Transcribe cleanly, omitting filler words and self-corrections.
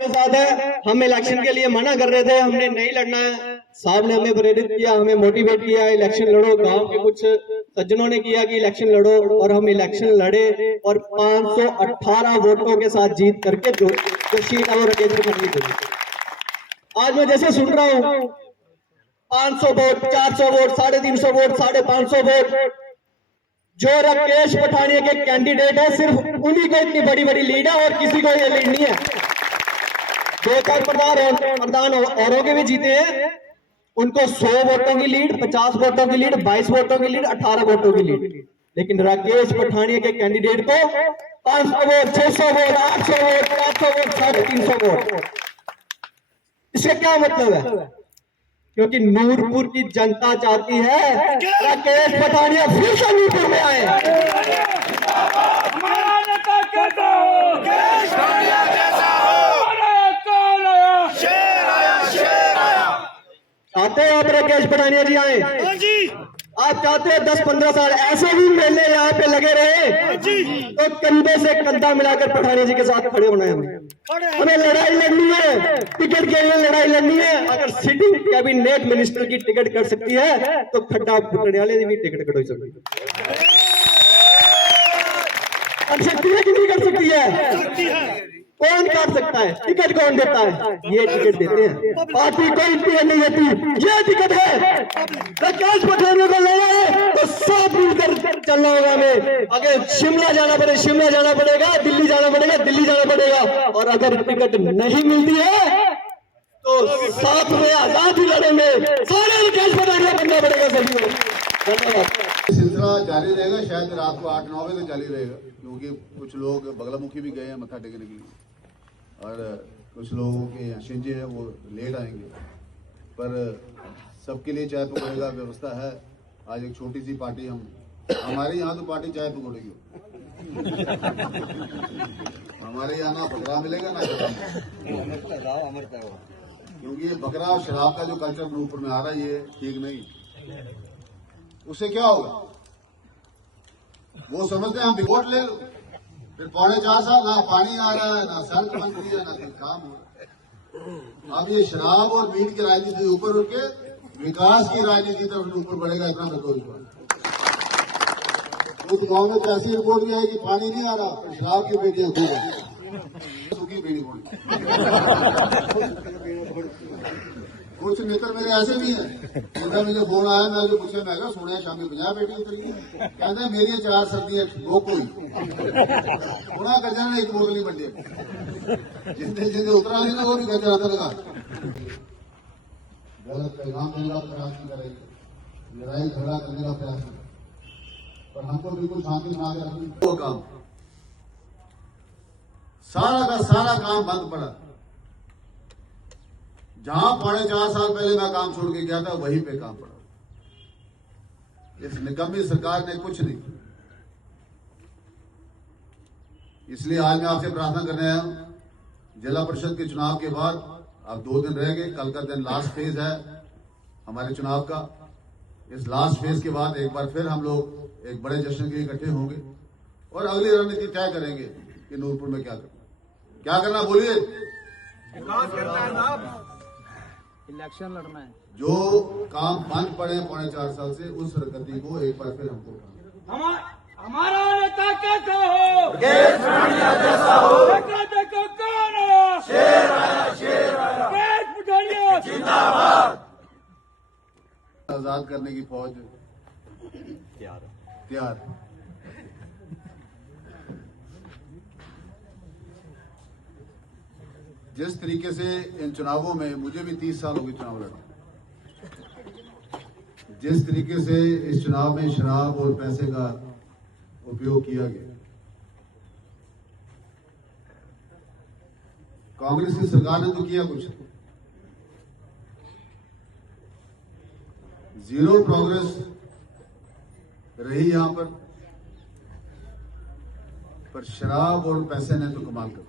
के साथ है। हम इलेक्शन के लिए मना कर रहे थे, हमने नहीं लड़ना है। साहब ने हमें प्रेरित किया, हमें मोटिवेट किया, इलेक्शन लड़ो। गांव के कुछ सज्जनों ने किया कि इलेक्शन लड़ो, और हम इलेक्शन लड़े और 518 वोटों के साथ जीत करके जो सीट और राकेश पठानिया को। आज मैं जैसे सुन रहा हूँ 500 वोट, 400 वोट, 350 वोट, 550 वोट, जो राकेश पठानिया के कैंडिडेट है सिर्फ उन्हीं को इतनी बड़ी बड़ी लीड है और किसी को ये लीड नहीं है। 2-4 प्रधान औरों के भी जीते हैं, उनको 100 वोटों की लीड, 50 वोटों की लीड, 22 वोटों की लीड, 18 वोटों की लीड। लेकिन राकेश पठानिया के कैंडिडेट को 500 vote, 600 vote, 800 vote, 400 vote, 350 vote. इसका क्या मतलब है? क्योंकि नूरपुर की जनता चाहती है राकेश पठानिया फिर से नूरपुर में आए। हमारा नेता कैसा हो? राकेश पठानिया जैसा हो। कौन आया? शेर आया, शेर आया। चाहते हो आप राकेश पठानिया जी आए? हाँ जी। आप चाहते हो 10-15 साल ऐसे ही मेले यहाँ पे लगे रहे? हाँ जी। तो कंधे से कंधा मिलाकर पठानिया जी के साथ खड़े होना है। हमें लड़ाई लड़नी है, टिकट के लिए लड़ाई लड़नी है। अगर सिटिंग कैबिनेट मिनिस्टर की टिकट कर सकती है तो खड्डा फुटने वाले की भी टिकट कटो सकती है। कर सकती है कि नहीं कर सकती है? कौन काट सकता है? टिकट कौन देता है? ये टिकट देते हैं, पार्टी कोई टिकट नहीं देती। ये टिकट है, राकेश पठानिया को लेना है तो सब मिलकर चलना होगा। हमें अगर शिमला जाना पड़े शिमला जाना पड़ेगा, दिल्ली जाना पड़ेगा दिल्ली जाना पड़ेगा। और अगर टिकट नहीं मिलती है तो साथ में आजादी लड़ेंगे, सारे राकेश पठानिया बनना पड़ेगा सभी को। धन्यवाद। सिलसिला जारी रहेगा, शायद रात को 8-9 बजे तक जारी रहेगा, क्योंकि कुछ लोग बगलामुखी भी गए हैं मत्था टेकने के लिए, और कुछ लोगों के यहाँ शिंजे हैं वो लेट आएंगे। पर सबके लिए चाय पकड़ेगा व्यवस्था है। आज एक छोटी सी पार्टी हमारे यहाँ तो पार्टी चाय पकड़ेगी। हमारे यहाँ ना बकरा मिलेगा ना शराब, क्योंकि ये बकरा और शराब का जो कल्चर ऊपर में आ रहा है ये ठीक नहीं। उससे क्या होगा? वो समझते हैं हम वोट ले लो, फिर 4.5 साल ना पानी आ रहा है, ना सड़क बन रही है, ना कोई काम हो रहा है। अब ये शराब और मीट की राजनीति ऊपर उठ के विकास की राजनीति तरफ ऊपर बढ़ेगा, इतना मैं कोई उस गांव में तो ऐसी रिपोर्ट भी है कि पानी नहीं आ रहा, शराब की बेटियां खूब है, सूखी बीड़ी बोली। कुछ मित्र मेरे ऐसे भी हैं, उनका मुझे फोन आया, मैं जो पूछा मैं सुने शामी 50 बेटी उतरी है, कहते हैं मेरी 4 सर्दियां वो कोई उड़ा कर जाना एक बोतली बन जाए, जिंदे जिंदे उतरा लेना वो भी कहते रहता लगा। गलत पैगाम देने का प्रयास नहीं करेंगे, लड़ाई झगड़ा करने का प्रयास नहीं, पर हमको बिल्कुल शांति बना के रखनी। वो काम सारा का सारा काम बंद पड़ा। जहां 4.5 साल पहले मैं काम छोड़ के गया था वहीं पे काम पड़ा। इस निकम्मी सरकार ने कुछ नहीं। इसलिए आज मैं आपसे प्रार्थना करने आया हूं, जिला परिषद के चुनाव के बाद अब 2 दिन रह गए, कल का दिन लास्ट फेज है हमारे चुनाव का। इस लास्ट फेज के बाद एक बार फिर हम लोग एक बड़े जश्न के लिए इकट्ठे होंगे और अगली रणनीति तय करेंगे कि नूरपुर में क्या करना बोलिए। इलेक्शन लड़ना है। जो काम बंद पड़े 4.5 साल से, उस गति को एक बार फिर हमको हमारा नेता कैसा हो? राकेश पठानिया जैसा हो। देखो कौन आया? शेर आया, शेर आया। राकेश पठानिया जिंदाबाद। आजाद करने की फौज तैयार। जिस तरीके से इन चुनावों में, मुझे भी 30 साल हो गए चुनाव लड़े, जिस तरीके से इस चुनाव में शराब और पैसे का उपयोग किया गया, कांग्रेस की सरकार ने तो किया कुछ, जीरो प्रोग्रेस रही यहां पर शराब और पैसे ने तो कमाल कर